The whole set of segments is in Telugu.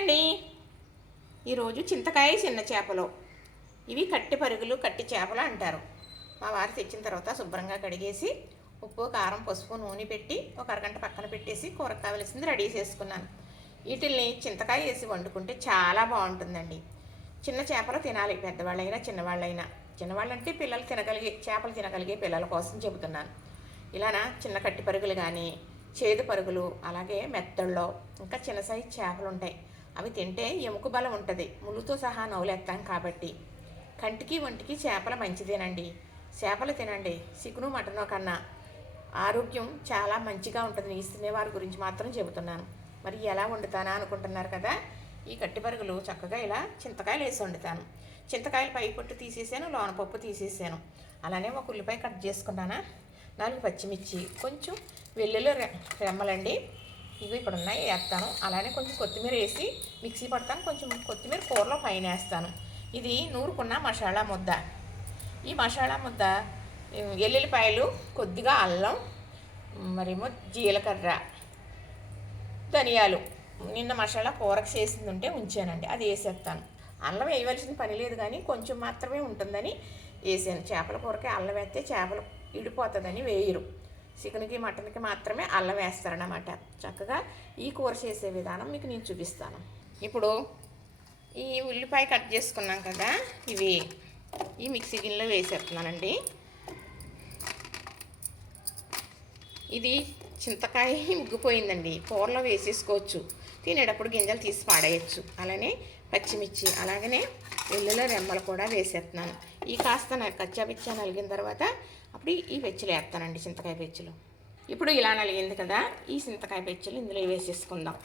అండి. ఈరోజు చింతకాయ చిన్న చేపలు, ఇవి కట్టి పరుగులు కట్టి చేపలు అంటారు. మా వారు తెచ్చిన తర్వాత శుభ్రంగా కడిగేసి ఉప్పు కారం పసుపు నూనె పెట్టి ఒక అరగంట పక్కన పెట్టేసి కూరకు కావలసింది రెడీ చేసుకున్నాను. వీటిల్ని చింతకాయ వేసి వండుకుంటే చాలా బాగుంటుందండి. చిన్న చేపలు తినాలి, పెద్దవాళ్ళైనా చిన్నవాళ్ళైనా. చిన్నవాళ్ళంటే పిల్లలు తినగలిగే చేపలు తినగలిగే పిల్లల కోసం చెబుతున్నాను. ఇలానా చిన్న కట్టి పరుగులు కానీ చేదు పరుగులు, అలాగే మెత్తల్లో ఇంకా చిన్న సైజు చేపలు ఉంటాయి. అవి తింటే ఎముక బలం ఉంటుంది, ముళ్ళుతో సహా నవ్వులేస్తాం కాబట్టి. కంటికి ఒంటికి చేపల మంచిదేనండి. చేపలు తినండి, చికెను మటను కన్నా ఆరోగ్యం చాలా మంచిగా ఉంటుంది. నీసు తినేవారి గురించి మాత్రం చెబుతున్నాను. మరి ఎలా వండుతానా అనుకుంటున్నారు కదా. ఈ కట్టి పరుగులు చక్కగా ఇలా చింతకాయలు వేసి వండుతాను. చింతకాయలు పై పొట్టు తీసేసాను, లోన పప్పు తీసేసాను. అలానే ఒక ఉల్లిపాయ కట్ చేసుకున్నానా, 4 పచ్చిమిర్చి, కొంచెం వెల్లుల్లి రెమ్మలండి, ఇవి ఇక్కడ ఉన్నాయి వేస్తాను. అలానే కొంచెం కొత్తిమీర వేసి మిక్సీ పడతాను. కొంచెం కొత్తిమీర కూరలో పైన వేస్తాను. ఇది నూరుకున్న మసాలా ముద్ద. ఈ మసాలా ముద్ద ఎల్లుల్లిపాయలు, కొద్దిగా అల్లం, మరేమో జీలకర్ర, ధనియాలు, నిన్న మసాలా కూరకు చేసింది ఉంటే ఉంచానండి, అది వేసేస్తాను. అల్లం వేయవలసిన పని లేదు కానీ కొంచెం మాత్రమే ఉంటుందని వేసాను. చేపల కూరకి అల్లం వేస్తే చేపలు ఇడిపోతుందని వేయరు. చికెన్కి మటన్కి మాత్రమే అల్లం వేస్తారన్నమాట. చక్కగా ఈ కూర చేసే విధానం మీకు నేను చూపిస్తాను. ఇప్పుడు ఈ ఉల్లిపాయ కట్ చేసుకున్నాం కదా, ఇవి ఈ మిక్సీ గిన్నెలో వేసేస్తున్నానండి. ఇది చింతకాయ ఉగ్గిపోయిందండి, కూరలో వేసేసుకోవచ్చు. తినేటప్పుడు గింజలు తీసి పాడేయచ్చు. అలానే పచ్చిమిర్చి, అలాగనే వెల్లుల్లి రెమ్మలు కూడా వేసేస్తున్నాను. ఈ కాస్త కచ్చాపిచ్చా నలిగిన తర్వాత అప్పుడు ఈ పెచ్చులు వేస్తానండి, చింతకాయ పెచ్చులు. ఇప్పుడు ఇలా నలిగింది కదా, ఈ చింతకాయ పెచ్చులు ఇందులో వేసేసుకుందాం.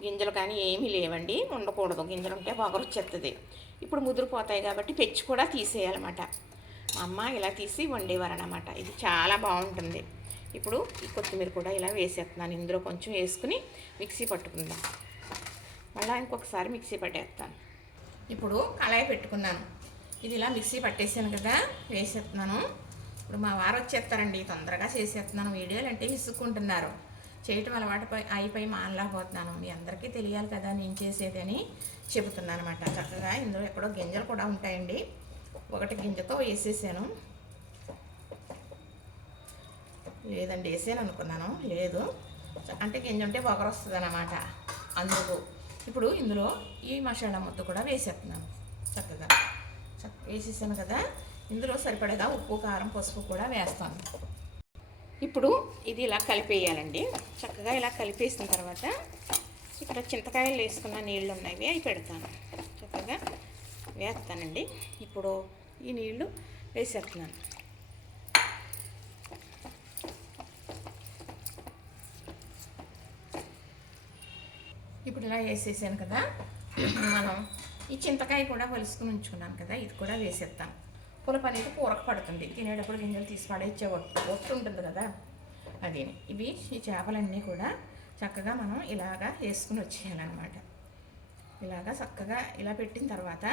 గింజలు కానీ ఏమీ లేవండి, ఉండకూడదు. గింజలు ఉంటే పొగరు వచ్చేస్తుంది. ఇప్పుడు ముదిరిపోతాయి కాబట్టి పెచ్చు కూడా తీసేయాలన్నమాట. మా అమ్మ ఇలా తీసి వండేవారన్నమాట. ఇది చాలా బాగుంటుంది. ఇప్పుడు ఈ కొత్తిమీర కూడా ఇలా వేసేస్తున్నాను. ఇందులో కొంచెం వేసుకుని మిక్సీ పట్టుకుందాం. మళ్ళీ ఇంకొకసారి మిక్సీ పట్టేస్తాను. ఇప్పుడు కళాయి పెట్టుకున్నాను. ఇది ఇలా మిక్సీ పట్టేసాను కదా, వేసేస్తున్నాను. ఇప్పుడు మా వారు వచ్చేస్తారండి, తొందరగా చేసేస్తున్నాను. వీడియోలు అంటే విసుక్కుంటున్నారు. చేయటం అలవాటు అయిపోయి మానలేకపోతున్నాను. మీ అందరికీ తెలియాలి కదా నేను చేసేది అని చెబుతున్నాను అనమాట. చక్కగా ఇందులో ఎక్కడో గింజలు కూడా ఉంటాయండి. ఒకటి గింజతో వేసేసాను. లేదండి వేసాను అనుకున్నాను, లేదు అంటే గింజ ఉంటే పొగరు వస్తుంది అన్నమాట, అందుకు. ఇప్పుడు ఇందులో ఈ మసాలా ముద్ద కూడా వేసేస్తున్నాను. చక్కగా వేసేసాను కదా, ఇందులో సరిపడగా ఉప్పు కారం పసుపు కూడా వేస్తాను. ఇప్పుడు ఇది ఇలా కలిపేయాలండి. చక్కగా ఇలా కలిపేసిన తర్వాత ఇక్కడ చింతకాయలు వేసుకున్న నీళ్ళు ఉన్నాయి, అవి పెడతాను. చక్కగా వేస్తానండి. ఇప్పుడు ఈ నీళ్ళు వేసేస్తున్నాను. ఇప్పుడు ఇలా వేసేసాను కదా, మనం ఈ చింతకాయ కూడా వలుసుకుని ఉంచుకున్నాను కదా, ఇది కూడా వేసేస్తాను. పులుపు అనేది కూరకు పడుతుంది. తినేటప్పుడు గింజలు తీసి పడేచ్చే ఒట్టు ఉంటుంది కదా, అది. ఇవి ఈ చేపలన్నీ కూడా చక్కగా మనం ఇలాగా వేసుకుని వచ్చేయాలన్నమాట. ఇలాగా చక్కగా ఇలా పెట్టిన తర్వాత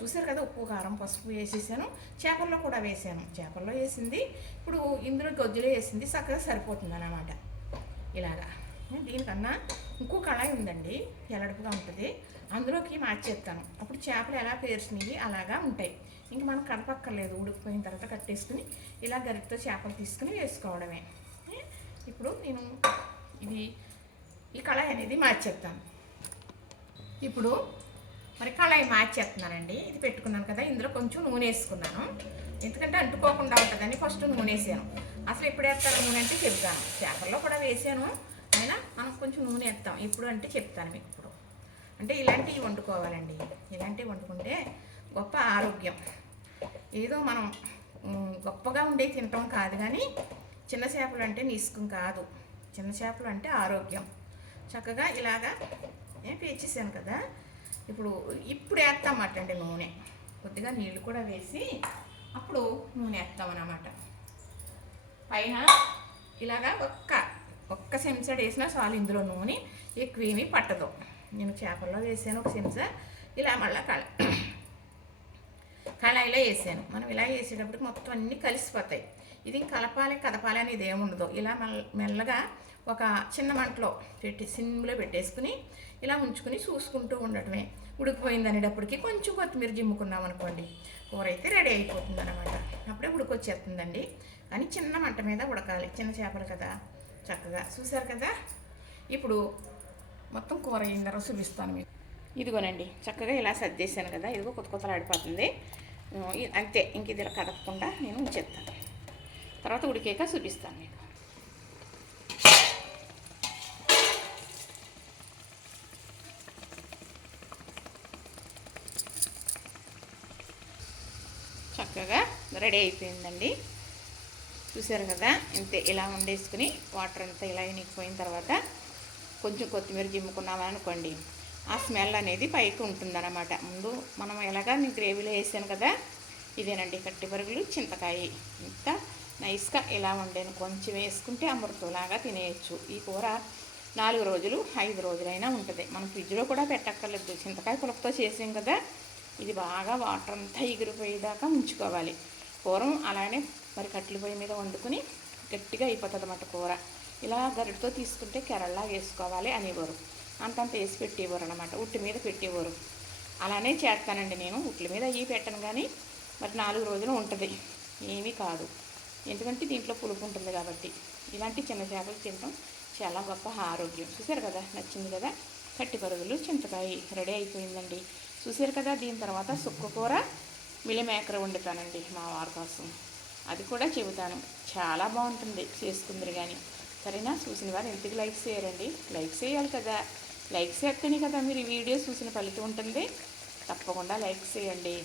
చూసారు కదా, ఉప్పు కారం పసుపు వేసేసాను. చేపల్లో కూడా వేసాను. చేపల్లో వేసింది ఇప్పుడు ఇందులో గొజ్జులో వేసింది చక్కగా సరిపోతుంది అన్నమాట. ఇలాగా దీనికన్నా ఇంకో కళాయి ఉందండి, ఎలడుపుగా ఉంటుంది, అందులోకి మార్చేస్తాను. అప్పుడు చేపలు ఎలా పేర్చినవి అలాగా ఉంటాయి. ఇంక మనం కడపక్కర్లేదు. ఉడికిపోయిన తర్వాత కట్టేసుకుని ఇలా గరిటతో చేపలు తీసుకుని వేసుకోవడమే. ఇప్పుడు నేను ఈ కళాయి అనేది మార్చేస్తాను. ఇప్పుడు మరి కళాయి మార్చేస్తున్నానండి. ఇది పెట్టుకున్నాను కదా, ఇందులో కొంచెం నూనె వేసుకున్నాను. ఎందుకంటే అంటుకోకుండా ఉంటుందని ఫస్ట్ నూనె వేసాను. అసలు ఎప్పుడు వేస్తాను నూనె అంటే చెప్తాను. చేపల్లో కూడా వేసాను, అయినా మనం కొంచెం నూనె వేస్తాం. ఇప్పుడు అంటే చెప్తాను మీకు. ఇప్పుడు అంటే ఇలాంటివి వండుకోవాలండి. ఇలాంటివి వండుకుంటే గొప్ప ఆరోగ్యం. ఏదో మనం గొప్పగా ఉండే తినటం కాదు, కానీ చిన్న చేపలు అంటే నిస్కం కాదు. చిన్న చేపలు అంటే ఆరోగ్యం. చక్కగా ఇలాగా పేచేసాను కదా, ఇప్పుడు వేస్తామన్నమాట అండి నూనె. కొద్దిగా నీళ్ళు కూడా వేసి అప్పుడు నూనె వేస్తామన్నమాట. పైన ఇలాగా ఒక్క చెంచా వేసినా చాలు. ఇందులో నూనె ఎక్కువేమీ పట్టదు. నేను చేపల్లో వేసాను ఒక చెంచా, ఇలా మళ్ళీ కళాయిలో వేసాను. మనం ఇలా వేసేటప్పటికి మొత్తం అన్నీ కలిసిపోతాయి. ఇది కలపాలి కదపాలి అనేది ఏముండదు. ఇలా మెల్లగా ఒక చిన్న మంటలో పెట్టి సిమ్లో పెట్టేసుకుని ఇలా ఉంచుకుని చూసుకుంటూ ఉండటమే. ఉడికిపోయింది అనేటప్పటికి కొంచెం కొత్తిమీర జిమ్ముకున్నాం అనుకోండి, కూర అయితే రెడీ అయిపోతుంది అనమాట. అప్పుడే ఉడికొచ్చేస్తుందండి. కానీ చిన్న మంట మీద ఉడకాలి, చిన్న చేపలు కదా. చక్కగా చూసారు కదా. ఇప్పుడు మొత్తం కూర అయిందరో చూపిస్తాను మీకు. ఇదిగోనండి, చక్కగా ఇలా సర్దేశాను కదా. ఇదిగో కొత్త కొత్తలు ఆడిపోతుంది అంతే. ఇంక ఇది ఇలా కదపకుండా నేను ఉంచేస్తాను. తర్వాత ఉడికాక చూపిస్తాను మీకు. చక్కగా రెడీ అయిపోయిందండి. చూసారు కదా. ఇంతే, ఇలా వండేసుకుని వాటర్ అంతా ఇలా ఇనికిపోయిన తర్వాత కొంచెం కొత్తిమీర జిమ్ముకున్నామని అనుకోండి, ఆ స్మెల్ అనేది పైకి ఉంటుందన్నమాట. ముందు మనం ఎలాగా నేను గ్రేవీలో వేసాను కదా, ఇదేనండి కట్టి పరుగులు చింతకాయ. ఇంత నైస్గా ఇలా వండాను. కొంచెం వేసుకుంటే అమృతంలాగా తినేయచ్చు. ఈ కూర 4 రోజులు 5 రోజులైనా ఉంటుంది. మనం ఫ్రిడ్జ్లో కూడా పెట్టక్కర్లేదు. చింతకాయ పులుపుతో చేసాం కదా. ఇది బాగా వాటర్ అంతా ఎగిరిపోయేదాకా ఉంచుకోవాలి. కూర అలానే మరి కట్టెల పొయ్యి మీద వండుకుని గట్టిగా అయిపోతుంది అన్నమాట కూర. ఇలా గరిటతో తీసుకుంటే కెరల్లా వేసుకోవాలి అనేవారు. అంతంత వేసి పెట్టేవారు అనమాట. ఉట్టి మీద పెట్టేవారు. అలానే చేస్తానండి నేను. ఉట్ల మీద అవి పెట్టను, కానీ మరి 4 రోజులు ఉంటుంది, ఏమీ కాదు. ఎందుకంటే దీంట్లో పులుపు ఉంటుంది కాబట్టి. ఇలాంటి చిన్న చేపలు తినడం చాలా గొప్ప ఆరోగ్యం. చూసారు కదా, నచ్చింది కదా. కట్టి పరుగులు చింతకాయ రెడీ అయిపోయిందండి. చూసారు కదా. దీని తర్వాత సుక్క కూర మిలిమేకర వండుతానండి మా వారి కోసం. అది కూడా చెబుతాను. చాలా బాగుంటుంది, చేసుకుందరు కానీ. సరేనా. చూసిన వారు ఎందుకు లైక్ చేయరండి? లైక్ చేయాలి కదా. లైక్ చేస్తేనే కదా మీరు ఈ వీడియో చూసిన ఫలితం ఉంటుంది. తప్పకుండా లైక్ చేయండి.